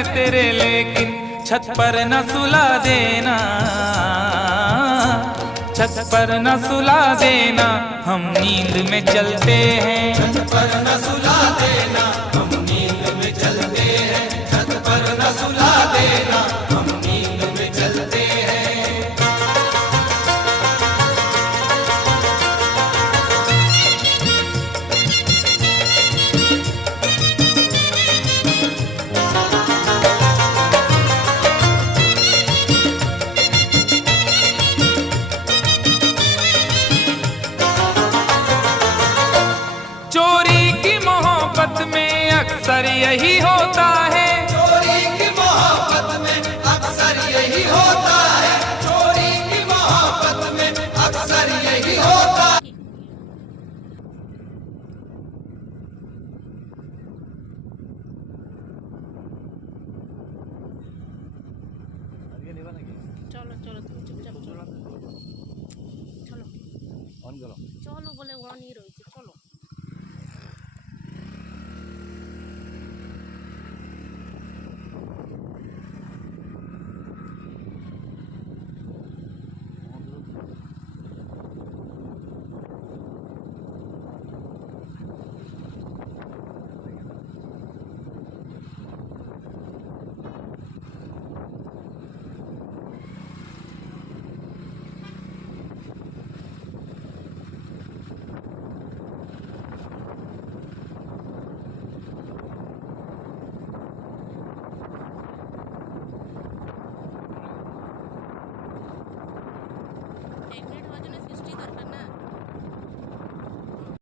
हैं तेरे, लेकिन छत पर न सुला देना, छत पर न सुला देना, हम नींद में चलते हैं। छत पर न सुला देना, हम नींद में चलते हैं। छत पर न सुला देना, हम नींद में चलते हैं। चोरी की मोहब्बत में अक्सर यही होता है, चोरी की मोहब्बत में अक्सर यही होता है। चोरी की मोहब्बत में अक्सर यही होता है। चलो चलो तुम चुपचाप चलो, चलो चलो बोले वहाँ नहीं रहो।